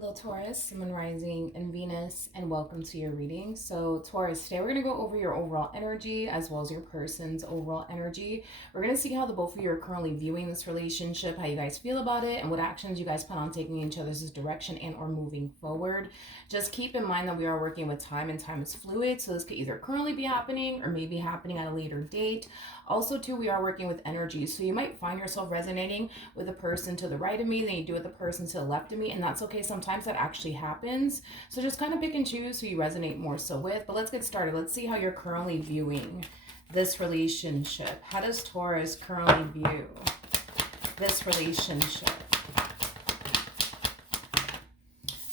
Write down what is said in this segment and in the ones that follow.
Hello, Taurus, Sun, Moon, Rising, and Venus, and welcome to your reading. So, Taurus, today we're going to go over your overall energy as well as your person's overall energy. We're going to see how the both of you are currently viewing this relationship, how you guys feel about it, and what actions you guys plan on taking in each other's direction and or moving forward. Just keep in mind that we are working with time, and time is fluid, so this could either currently be happening or maybe happening at a later date. Also, too, we are working with energy, so you might find yourself resonating with a person to the right of me than you do with the person to the left of me, and that's okay. Sometimes that actually happens. So just kind of pick and choose who you resonate more so with. But let's get started. Let's see how you're currently viewing this relationship. How does Taurus currently view this relationship?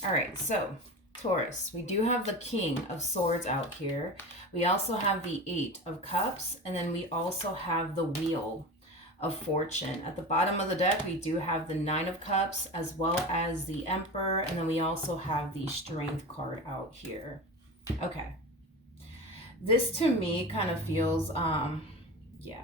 All right, so Taurus, we do have the King of Swords out here. We also have the Eight of Cups, and then we also have the Wheel of Fortune. At the bottom of the deck, we do have the Nine of Cups as well as the Emperor, and then we also have the Strength card out here. Okay. This to me kind of feels yeah,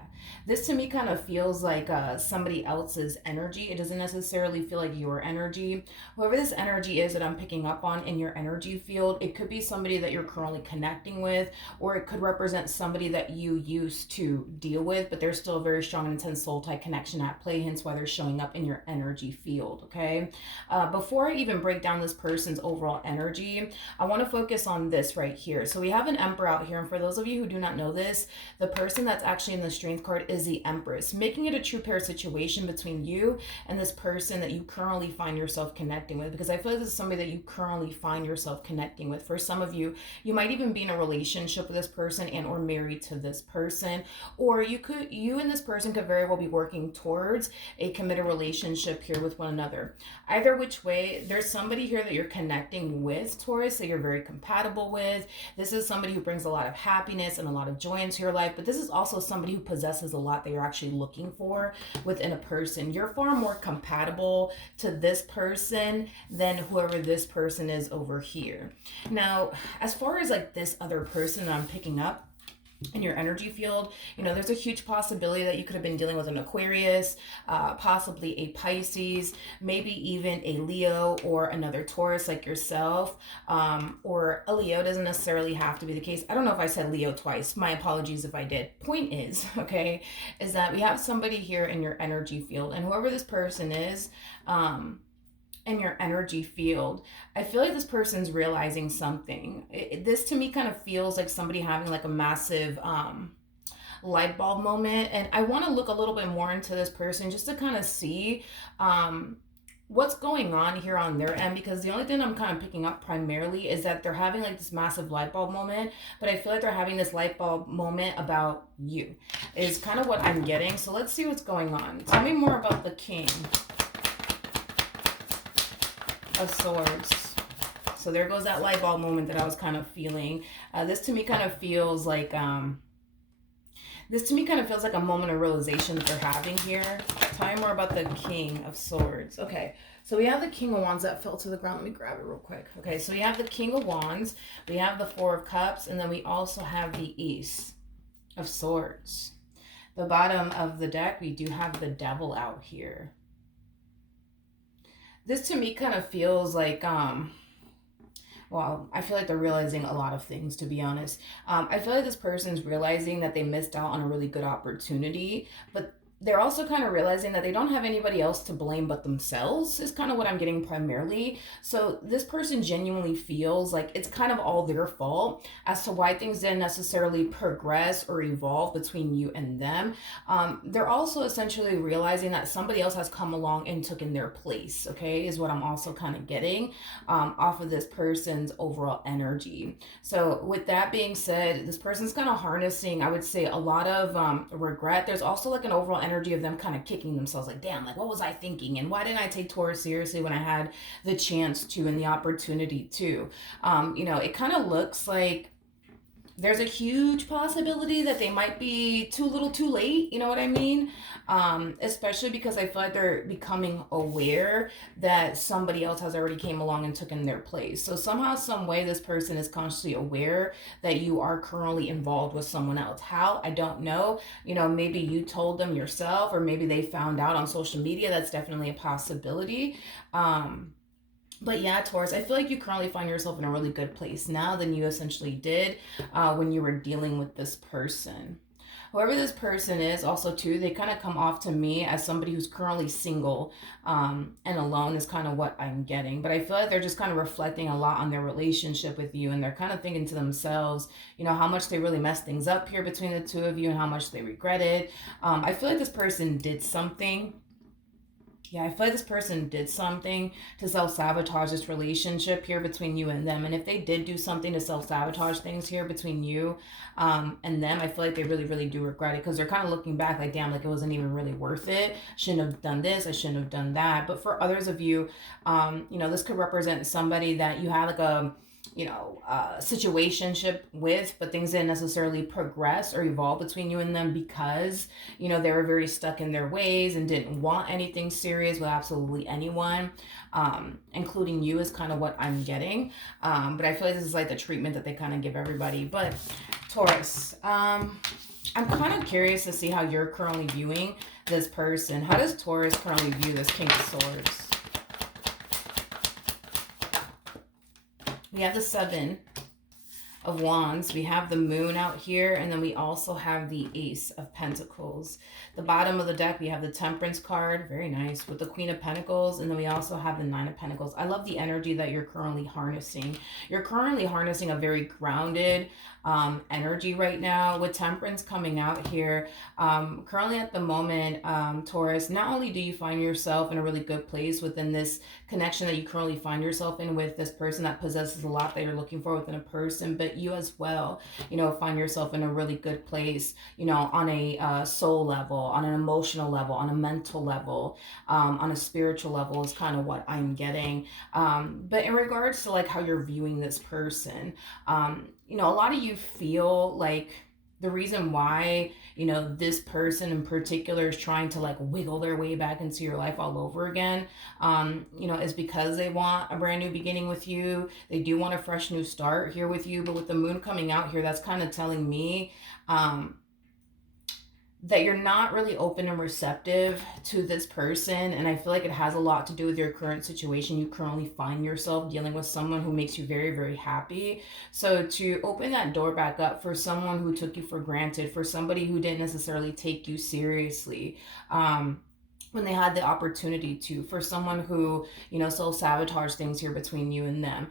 this to me kind of feels like somebody else's energy. It doesn't necessarily feel like your energy. Whoever this energy is that I'm picking up on in your energy field, it could be somebody that you're currently connecting with, or it could represent somebody that you used to deal with, but there's still a very strong and intense soul tie connection at play, hence why they're showing up in your energy field, okay? Before I even break down this person's overall energy, I want to focus on this right here. So we have an Emperor out here, and for those of you who do not know this, the person that's actually in the Strength card is the Empress, making it a true pair situation between you and this person that you currently find yourself connecting with, because I feel like this is somebody that you currently find yourself connecting with. For some of you, you might even be in a relationship with this person and or married to this person, or you and this person could very well be working towards a committed relationship here with one another. Either which way, there's somebody here that you're connecting with, Taurus, that you're very compatible with. This is somebody who brings a lot of happiness and a lot of joy into your life, but this is also somebody who possesses a lot that you're actually looking for within a person. You're far more compatible to this person than whoever this person is over here. Now, as far as like this other person that I'm picking up in your energy field, there's a huge possibility that you could have been dealing with an Aquarius, possibly a Pisces, maybe even a Leo or another Taurus like yourself, or a Leo. Doesn't necessarily have to be the case. I don't know if I said Leo twice. My apologies if I did. Point is, okay, is that we have somebody here in your energy field, and whoever this person is, in your energy field, I feel like this person's realizing something. This to me kind of feels like somebody having like a massive light bulb moment, and I want to look a little bit more into this person just to kind of see what's going on here on their end, because the only thing I'm kind of picking up primarily is that they're having like this massive light bulb moment, but I feel like they're having this light bulb moment about you is kind of what I'm getting. So let's see what's going on. Tell me more about the King of Swords. So there goes that light bulb moment that I was kind of feeling. This to me kind of feels like a moment of realization that they're having here. Tell me more about the King of Swords. Okay, so we have the King of Wands that fell to the ground. Let me grab it real quick. Okay, so we have the King of Wands, we have the Four of Cups, and then we also have the Ace of Swords. The bottom of the deck, we do have the Devil out here. This to me kind of feels like well, I feel like they're realizing a lot of things, to be honest. I feel like this person's realizing that they missed out on a really good opportunity, but they're also kind of realizing that they don't have anybody else to blame but themselves, is kind of what I'm getting primarily. So this person genuinely feels like it's kind of all their fault as to why things didn't necessarily progress or evolve between you and them. They're also essentially realizing that somebody else has come along and taken their place, okay, is what I'm also kind of getting off of this person's overall energy. So with that being said, this person's kind of harnessing, I would say, a lot of regret. There's also like an overall energy of them kind of kicking themselves, like, damn, like what was I thinking, and why didn't I take Taurus seriously when I had the chance to and the opportunity to. It kind of looks like there's a huge possibility that they might be too little too late, you know what I mean? Especially because I feel like they're becoming aware that somebody else has already came along and taken their place. So somehow, some way, this person is consciously aware that you are currently involved with someone else. How? I don't know. Maybe you told them yourself, or maybe they found out on social media. That's definitely a possibility. But yeah, Taurus, I feel like you currently find yourself in a really good place now than you essentially did when you were dealing with this person. Whoever this person is, also too, they kind of come off to me as somebody who's currently single and alone is kind of what I'm getting. But I feel like they're just kind of reflecting a lot on their relationship with you, and they're kind of thinking to themselves, you know, how much they really messed things up here between the two of you and how much they regret it. I feel like this person did something. Yeah, I feel like this person did something to self sabotage this relationship here between you and them. And if they did do something to self sabotage things here between you and them, I feel like they really, really do regret it because they're kind of looking back like, damn, like it wasn't even really worth it. Shouldn't have done this. I shouldn't have done that. But for others of you, you know, this could represent somebody that you had like a situationship with, but things didn't necessarily progress or evolve between you and them because, you know, they were very stuck in their ways and didn't want anything serious with absolutely anyone, including you is kind of what I'm getting. But I feel like this is like the treatment that they kind of give everybody. But Taurus, I'm kind of curious to see how you're currently viewing this person. How does Taurus currently view this King of Swords? We have the Seven of Wands. We have the Moon out here, and then we also have the Ace of Pentacles. The bottom of the deck, we have the Temperance card, very nice, with the Queen of Pentacles, and then we also have the Nine of Pentacles. I love the energy that you're currently harnessing. You're currently harnessing a very grounded energy right now with Temperance coming out here. Currently at the moment, Taurus, not only do you find yourself in a really good place within this connection that you currently find yourself in with this person that possesses a lot that you're looking for within a person, but you as well, you know, find yourself in a really good place, you know, on a soul level, on an emotional level, on a mental level, on a spiritual level is kind of what I'm getting. But in regards to like how you're viewing this person, you know, a lot of you feel like the reason why, you know, this person in particular is trying to like wiggle their way back into your life all over again, you know, is because they want a brand new beginning with you. They do want a fresh new start here with you. But with the Moon coming out here, that's kind of telling me that you're not really open and receptive to this person. And I feel like it has a lot to do with your current situation. You currently find yourself dealing with someone who makes you very, very happy. So to open that door back up for someone who took you for granted, for somebody who didn't necessarily take you seriously, when they had the opportunity to, for someone who, you know, self-sabotage things here between you and them.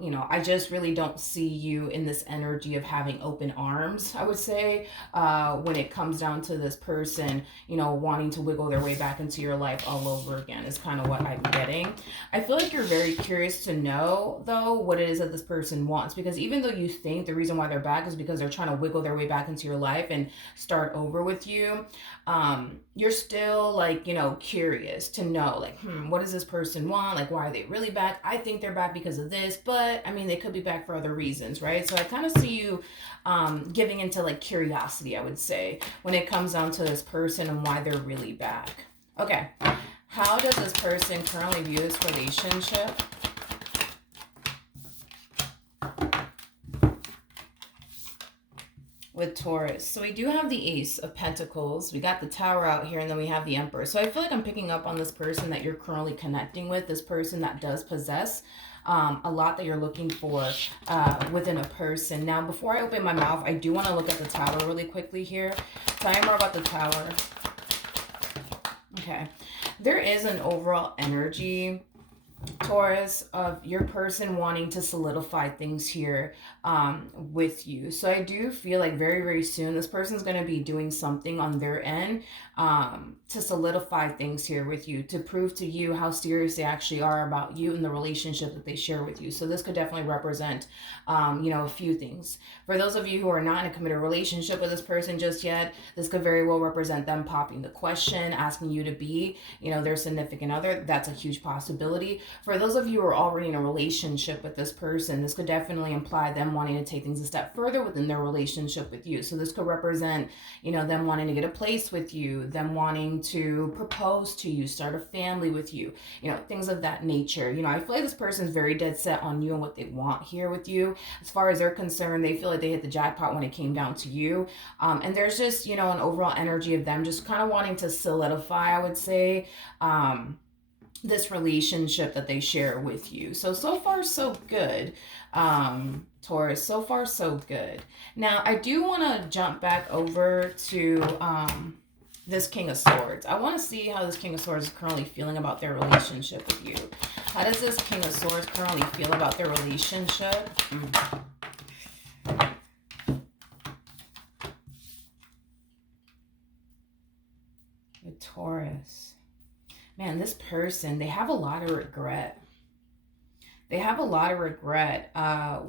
You know, I just really don't see you in this energy of having open arms, I would say, when it comes down to this person, you know, wanting to wiggle their way back into your life all over again is kind of what I'm getting. I feel like you're very curious to know, though, what it is that this person wants, because even though you think the reason why they're back is because they're trying to wiggle their way back into your life and start over with you, you're still like, you know, curious to know like, what does this person want? Like, why are they really back? I think they're back because of this, but I mean, they could be back for other reasons, right? So I kind of see you giving into like curiosity, I would say, when it comes down to this person and why they're really back. Okay, how does this person currently view this relationship? With Taurus. So we do have the Ace of Pentacles. We got the Tower out here, and then we have the Emperor. So I feel like I'm picking up on this person that you're currently connecting with, this person that does possess a lot that you're looking for within a person. Now, before I open my mouth, I do want to look at the Tower really quickly here. Tell me more about the Tower. Okay. There is an overall energy, Taurus, of your person wanting to solidify things here with you. So I do feel like very, very soon this person's going to be doing something on their end to solidify things here with you, to prove to you how serious they actually are about you and the relationship that they share with you. So this could definitely represent, you know, a few things. For those of you who are not in a committed relationship with this person just yet, this could very well represent them popping the question, asking you to be, you know, their significant other. That's a huge possibility. For those of you who are already in a relationship with this person, this could definitely imply them wanting to take things a step further within their relationship with you. So this could represent, you know, them wanting to get a place with you, them wanting to propose to you, start a family with you, you know, things of that nature. You know, I feel like this person's very dead set on you and what they want here with you. As far as they're concerned, they feel like they hit the jackpot when it came down to you. And there's just, you know, an overall energy of them just kind of wanting to solidify, I would say, this relationship that they share with you. So far, so good, Taurus. So far, so good. Now, I do want to jump back over to this King of Swords. I want to see how this King of Swords is currently feeling about their relationship with you. How does this King of Swords currently feel about their relationship? The Taurus. Man, this person, they have a lot of regret. They have a lot of regret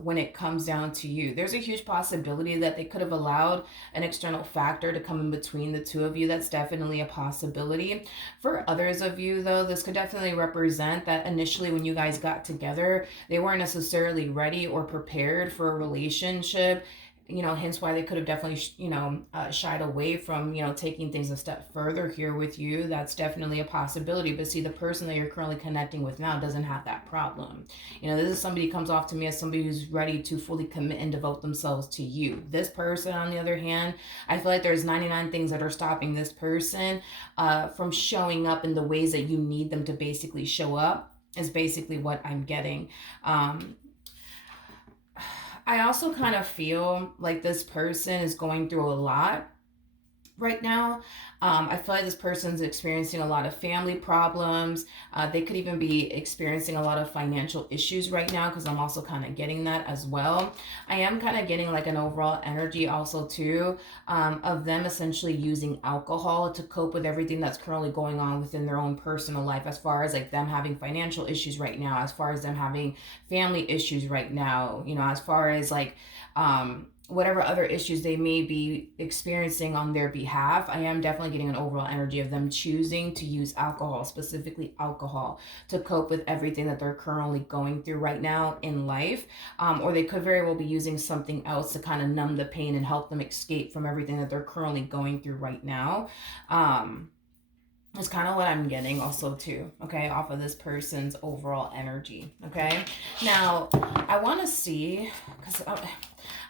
when it comes down to you. There's a huge possibility that they could have allowed an external factor to come in between the two of you. That's definitely a possibility. For others of you, though, this could definitely represent that initially when you guys got together, they weren't necessarily ready or prepared for a relationship. You know, hence why they could have definitely, shied away from, taking things a step further here with you. That's definitely a possibility. But see, the person that you're currently connecting with now doesn't have that problem. This is somebody who comes off to me as somebody who's ready to fully commit and devote themselves to you. This person, on the other hand, I feel like there's 99 things that are stopping this person from showing up in the ways that you need them to basically show up, is basically what I'm getting. I also kind of feel like this person is going through a lot right now. I feel like this person's experiencing a lot of family problems. They could even be experiencing a lot of financial issues right now, because I'm also kind of getting that as well. I am kind of getting like an overall energy also too, of them essentially using alcohol to cope with everything that's currently going on within their own personal life, as far as like them having financial issues right now, as far as them having family issues right now, as far as like whatever other issues they may be experiencing on their behalf. I am definitely getting an overall energy of them choosing to use alcohol, specifically alcohol, to cope with everything that they're currently going through right now in life. Or they could very well be using something else to kind of numb the pain and help them escape from everything that they're currently going through right now. It's kind of what I'm getting also too, okay, off of this person's overall energy, okay? Now, I want to see, because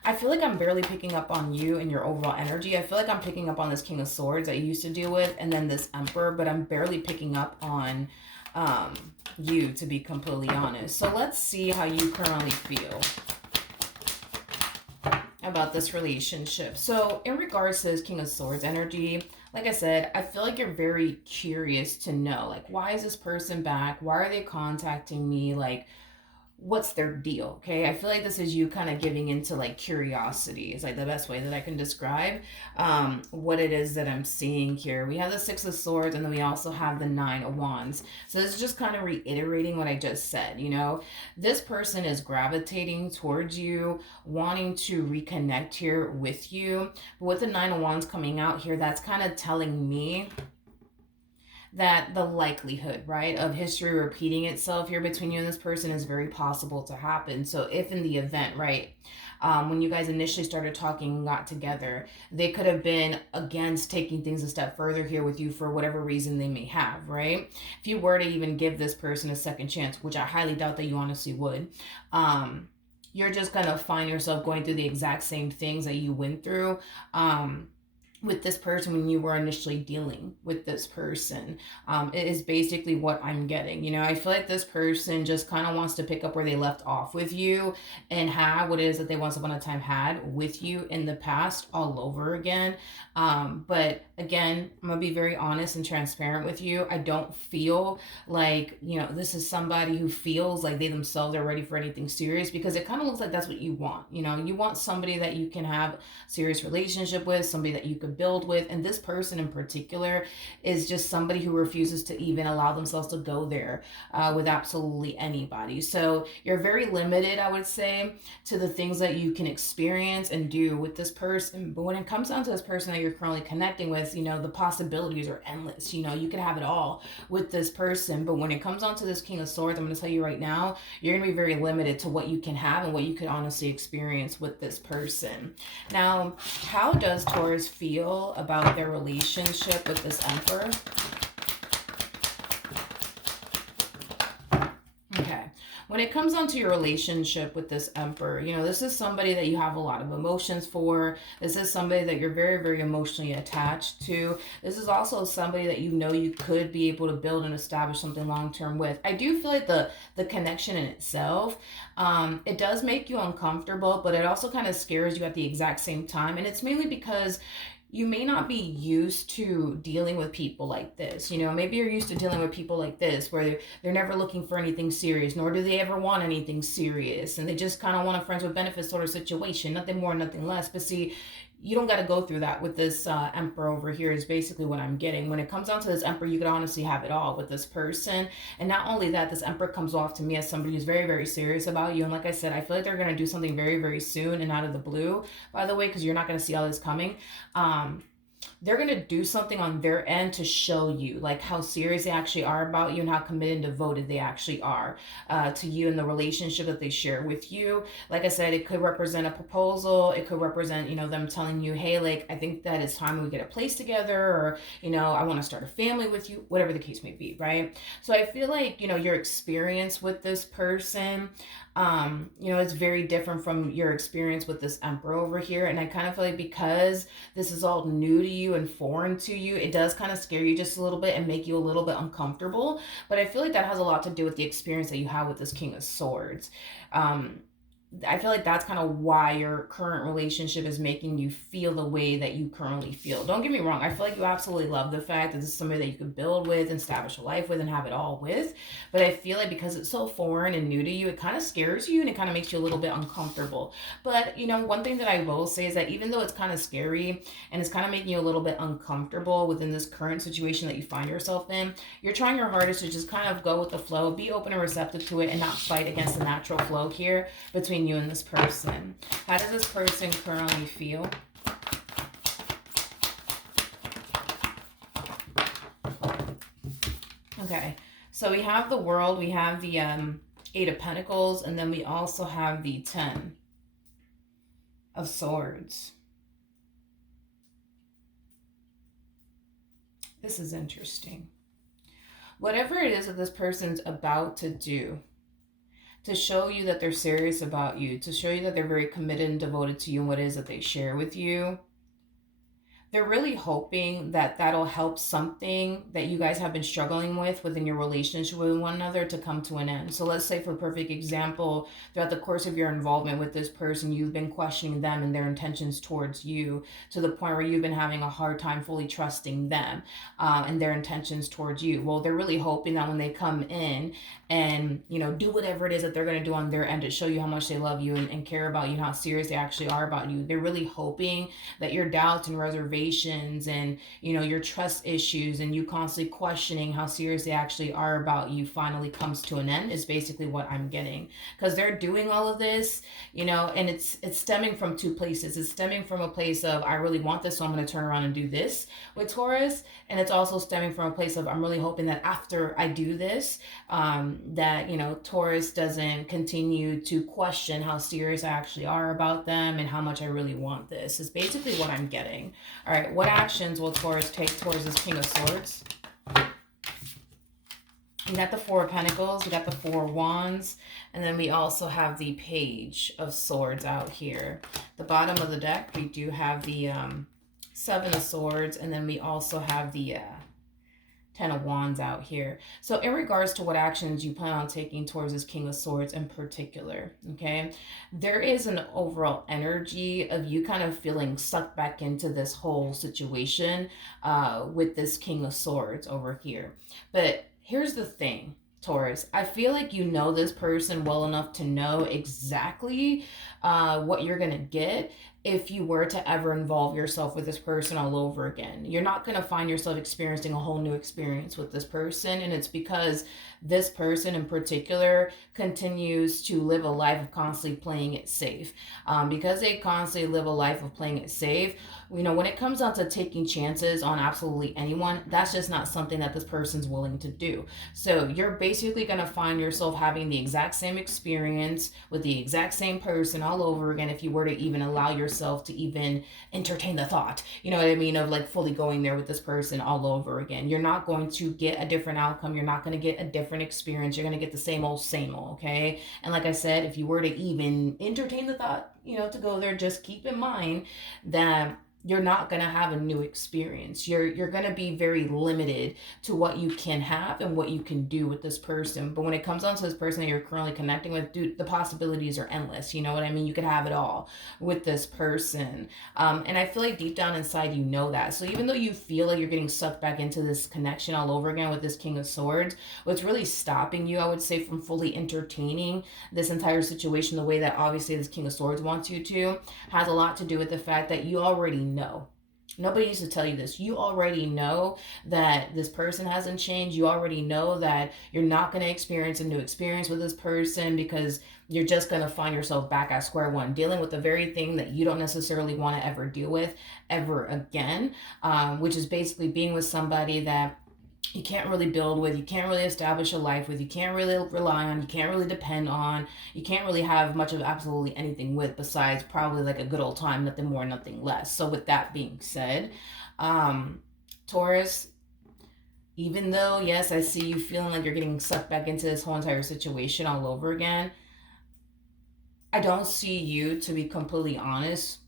I feel like I'm barely picking up on you and your overall energy. I feel like I'm picking up on this King of Swords that you used to deal with, and then this Emperor, but I'm barely picking up on you, to be completely honest. So let's see how you currently feel about this relationship. So in regards to this King of Swords energy, like I said, I feel like you're very curious to know, like, why is this person back? Why are they contacting me? Like, what's their deal? Okay, I feel like this is you kind of giving into like curiosity is like the best way that I can describe what it is that I'm seeing here. We have the Six of Swords, and then we also have the Nine of Wands. So this is just kind of reiterating what I just said. This person is gravitating towards you, wanting to reconnect here with you. But with the Nine of Wands coming out here, that's kind of telling me that the likelihood, right, of history repeating itself here between you and this person is very possible to happen. So if in the event, right, when you guys initially started talking and got together, they could have been against taking things a step further here with you for whatever reason they may have, right? If you were to even give this person a second chance, which I highly doubt that you honestly would, you're just going to find yourself going through the exact same things that you went through with this person when you were initially dealing with this person. It is basically what I'm getting. I feel like this person just kind of wants to pick up where they left off with you and have what it is that they once upon a time had with you in the past all over again. But again, I'm gonna be very honest and transparent with you. I don't feel like, this is somebody who feels like they themselves are ready for anything serious, because it kind of looks like that's what you want. You want somebody that you can have a serious relationship with, somebody that you could build with. And this person in particular is just somebody who refuses to even allow themselves to go there with absolutely anybody. So you're very limited, I would say, to the things that you can experience and do with this person. But when it comes down to this person that you're currently connecting with, the possibilities are endless. You can have it all with this person. But when it comes down to this King of Swords, I'm going to tell you right now, you're going to be very limited to what you can have and what you could honestly experience with this person. Now, how does Taurus feel about their relationship with this Emperor? Okay. when it comes down to your relationship with this Emperor, this is somebody that you have a lot of emotions for. This is somebody that you're very, very emotionally attached to. This is also somebody that you could be able to build and establish something long term with. I do feel like the connection in itself, it does make you uncomfortable, but it also kind of scares you at the exact same time. And it's mainly because you may not be used to dealing with people like this. Maybe you're used to dealing with people like this where they're never looking for anything serious, nor do they ever want anything serious. And they just kind of want a friends with benefits sort of situation, nothing more, nothing less. But see, you don't got to go through that with this Emperor over here is basically what I'm getting. When it comes down to this Emperor, you could honestly have it all with this person. And not only that, this Emperor comes off to me as somebody who's very, very serious about you. And like I said, I feel like they're going to do something very, very soon and out of the blue, by the way, because you're not going to see all this coming. They're going to do something on their end to show you like how serious they actually are about you and how committed and devoted they actually are to you and the relationship that they share with you. Like I said, it could represent a proposal. It could represent, them telling you, hey, like, I think that it's time we get a place together, or, I want to start a family with you, whatever the case may be, right? So I feel like, your experience with this person, it's very different from your experience with this Emperor over here. And I kind of feel like because this is all new to you and foreign to you, it does kind of scare you just a little bit and make you a little bit uncomfortable. But I feel like that has a lot to do with the experience that you have with this King of Swords. I feel like that's kind of why your current relationship is making you feel the way that you currently feel. Don't get me wrong. I feel like you absolutely love the fact that this is somebody that you could build with and establish a life with and have it all with. But I feel like because it's so foreign and new to you, it kind of scares you and it kind of makes you a little bit uncomfortable. But, one thing that I will say is that even though it's kind of scary and it's kind of making you a little bit uncomfortable within this current situation that you find yourself in, you're trying your hardest to just kind of go with the flow, be open and receptive to it, and not fight against the natural flow here between you and this person. How does this person currently feel? Okay, so we have the World, we have the Eight of Pentacles, and then we also have the 10 of Swords. This is interesting. Whatever it is that this person's about to do to show you that they're serious about you, to show you that they're very committed and devoted to you and what it is that they share with you, they're really hoping that that'll help something that you guys have been struggling with within your relationship with one another to come to an end. So let's say, for a perfect example, throughout the course of your involvement with this person, you've been questioning them and their intentions towards you to the point where you've been having a hard time fully trusting them and their intentions towards you. Well, they're really hoping that when they come in and, do whatever it is that they're going to do on their end to show you how much they love you and care about you and how serious they actually are about you, they're really hoping that your doubts and reservations and your trust issues and you constantly questioning how serious they actually are about you finally comes to an end, is basically what I'm getting. Because they're doing all of this, and it's stemming from two places. It's stemming from a place of, I really want this, so I'm going to turn around and do this with Taurus. And it's also stemming from a place of, I'm really hoping that after I do this, that Taurus doesn't continue to question how serious I actually are about them and how much I really want this, is basically what I'm getting. All right, what actions will Taurus take towards this King of Swords? We got the Four of Pentacles, we got the Four of Wands, and then we also have the Page of Swords out here. The bottom of the deck, we do have the Seven of Swords, and then we also have the Ten of Wands out here. So in regards to what actions you plan on taking towards this King of Swords in particular, okay, there is an overall energy of you kind of feeling sucked back into this whole situation with this King of Swords over here. But here's the thing, Taurus, I feel like you know this person well enough to know exactly what you're going to get if you were to ever involve yourself with this person all over again. You're not going to find yourself experiencing a whole new experience with this person, and it's because this person in particular continues to live a life of constantly playing it safe. Because they constantly live a life of playing it safe, you know, when it comes down to taking chances on absolutely anyone, that's just not something that this person's willing to do. So you're basically going to find yourself having the exact same experience with the exact same person all over again if you were to even allow yourself to even entertain the thought, you know what I mean, of like fully going there with this person all over again. You're not going to get a different outcome. You're not going to get a different experience. You're going to get the same old, okay? And like I said, if you were to even entertain the thought, you know, to go there, just keep in mind that you're not going to have a new experience. You're going to be very limited to what you can have and what you can do with this person. But when it comes down to this person that you're currently connecting with, dude, the possibilities are endless. You know what I mean? You could have it all with this person. And I feel like deep down inside, you know that. So even though you feel like you're getting sucked back into this connection all over again with this King of Swords, what's really stopping you, I would say, from fully entertaining this entire situation the way that obviously this King of Swords wants you to, has a lot to do with the fact that you already know. Nobody needs to tell you this. You already know that this person hasn't changed. You already know that you're not going to experience a new experience with this person because you're just going to find yourself back at square one, dealing with the very thing that you don't necessarily want to ever deal with ever again, which is basically being with somebody that you can't really build with, you can't really establish a life with, you can't really rely on, you can't really depend on, you can't really have much of absolutely anything with besides probably like a good old time, nothing more, nothing less. So with that being said, Taurus, even though, yes, I see you feeling like you're getting sucked back into this whole entire situation all over again, I don't see you, to be completely honest,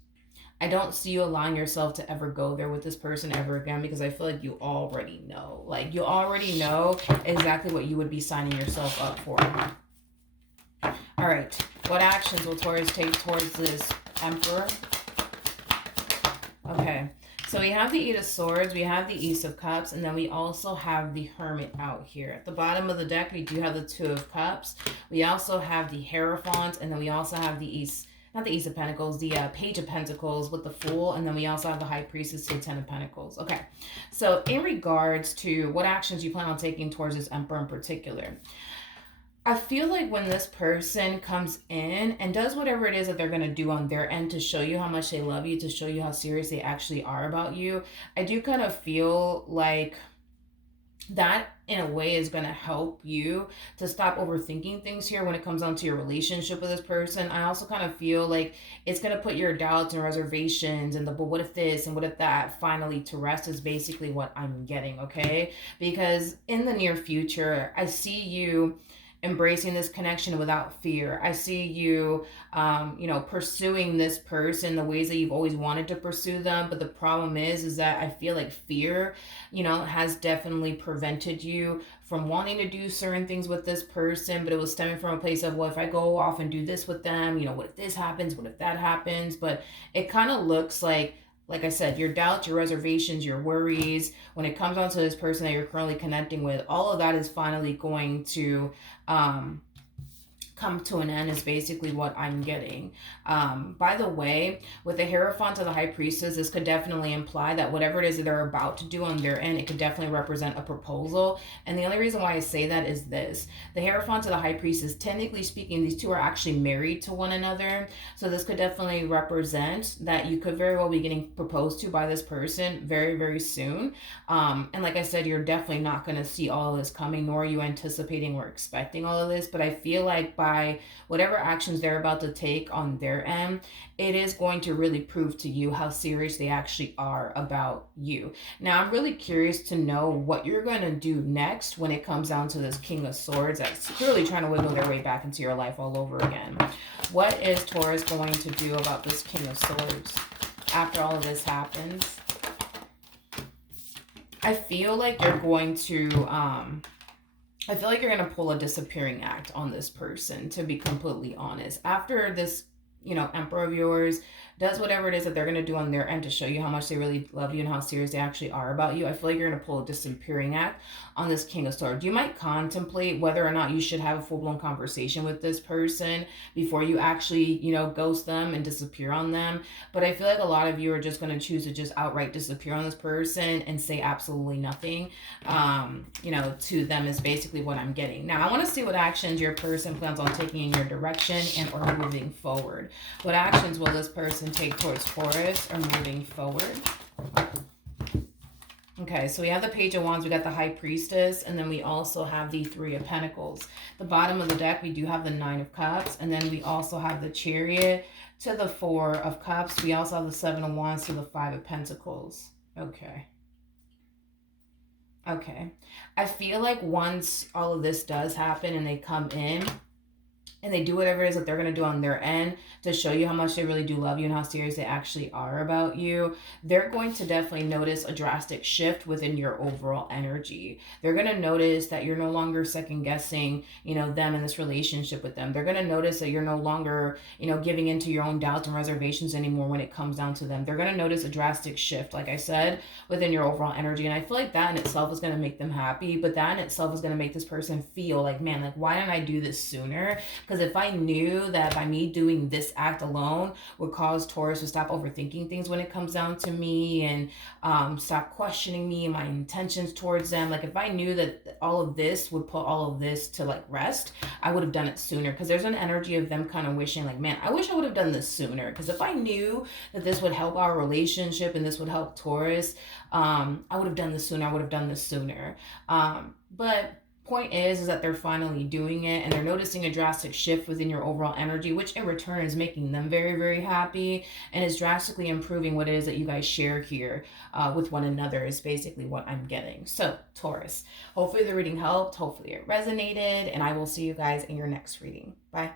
I don't see you allowing yourself to ever go there with this person ever again because I feel like you already know. Like, you already know exactly what you would be signing yourself up for. All right. What actions will Taurus take towards this Emperor? Okay. So we have the Eight of Swords, we have the Ace of Cups, and then we also have the Hermit out here. At the bottom of the deck, we do have the Two of Cups. We also have the Hierophant, and then we also have the not the Ace of Pentacles, the Page of Pentacles with the Fool, and then we also have the High Priestess, the Ten of Pentacles. Okay, so in regards to what actions you plan on taking towards this Emperor in particular, I feel like when this person comes in and does whatever it is that they're going to do on their end to show you how much they love you, to show you how serious they actually are about you, I do kind of feel like that in a way is going to help you to stop overthinking things here when it comes down to your relationship with this person. I also kind of feel like it's going to put your doubts and reservations and the but what if this and what if that finally to rest, is basically what I'm getting, okay? Because in the near future, I see you embracing this connection without fear. I see you, pursuing this person the ways that you've always wanted to pursue them. But the problem is that I feel like fear, has definitely prevented you from wanting to do certain things with this person. But it was stemming from a place of, well, if I go off and do this with them, what if this happens? What if that happens? But it kind of looks like I said, your doubts, your reservations, your worries, when it comes down to this person that you're currently connecting with, all of that is finally going to come to an end, is basically what I'm getting. By the way, with the Hierophant of the High Priestess, this could definitely imply that whatever it is that they're about to do on their end, it could definitely represent a proposal. And the only reason why I say that is this. The Hierophant of the High Priestess, technically speaking, these two are actually married to one another. So this could definitely represent that you could very well be getting proposed to by this person very, very soon. And like I said, you're definitely not going to see all of this coming, nor are you anticipating or expecting all of this. But I feel like by whatever actions they're about to take on their end, it is going to really prove to you how serious they actually are about you. Now, I'm really curious to know what you're going to do next when it comes down to this King of Swords that's clearly trying to wiggle their way back into your life all over again. What is Taurus going to do about this King of Swords after all of this happens? I feel like you're going to pull a disappearing act on this person, to be completely honest. After this, Emperor of yours does whatever it is that they're going to do on their end to show you how much they really love you and how serious they actually are about you, I feel like you're going to pull a disappearing act on this King of Swords. You might contemplate whether or not you should have a full-blown conversation with this person before you actually, ghost them and disappear on them. But I feel like a lot of you are just going to choose to just outright disappear on this person and say absolutely nothing, to them, is basically what I'm getting. Now, I want to see what actions your person plans on taking in your direction and or moving forward. What actions will this person take towards Taurus or moving forward? Okay, so we have the Page of Wands, we got the High Priestess, and then we also have the Three of Pentacles. The bottom of the deck, we do have the Nine of Cups, and then we also have the Chariot to the Four of Cups. We also have the Seven of Wands to the Five of Pentacles. Okay. Okay. I feel like once all of this does happen and they come in, and they do whatever it is that they're going to do on their end to show you how much they really do love you and how serious they actually are about you, they're going to definitely notice a drastic shift within your overall energy. They're going to notice that you're no longer second guessing, them in this relationship with them. They're going to notice that you're no longer, giving into your own doubts and reservations anymore when it comes down to them. They're going to notice a drastic shift, like I said, within your overall energy. And I feel like that in itself is going to make them happy, but that in itself is going to make this person feel like, man, like, why didn't I do this sooner? Because if I knew that by me doing this act alone would cause Taurus to stop overthinking things when it comes down to me and stop questioning me and my intentions towards them. Like, if I knew that all of this would put all of this to like rest, I would have done it sooner. Because there's an energy of them kind of wishing like, man, I wish I would have done this sooner. Because if I knew that this would help our relationship and this would help Taurus, I would have done this sooner. I would have done this sooner. But point is that they're finally doing it and they're noticing a drastic shift within your overall energy, which in return is making them very, very happy and is drastically improving what it is that you guys share here with one another, is basically what I'm getting. So Taurus, hopefully the reading helped, hopefully it resonated, and I will see you guys in your next reading. Bye.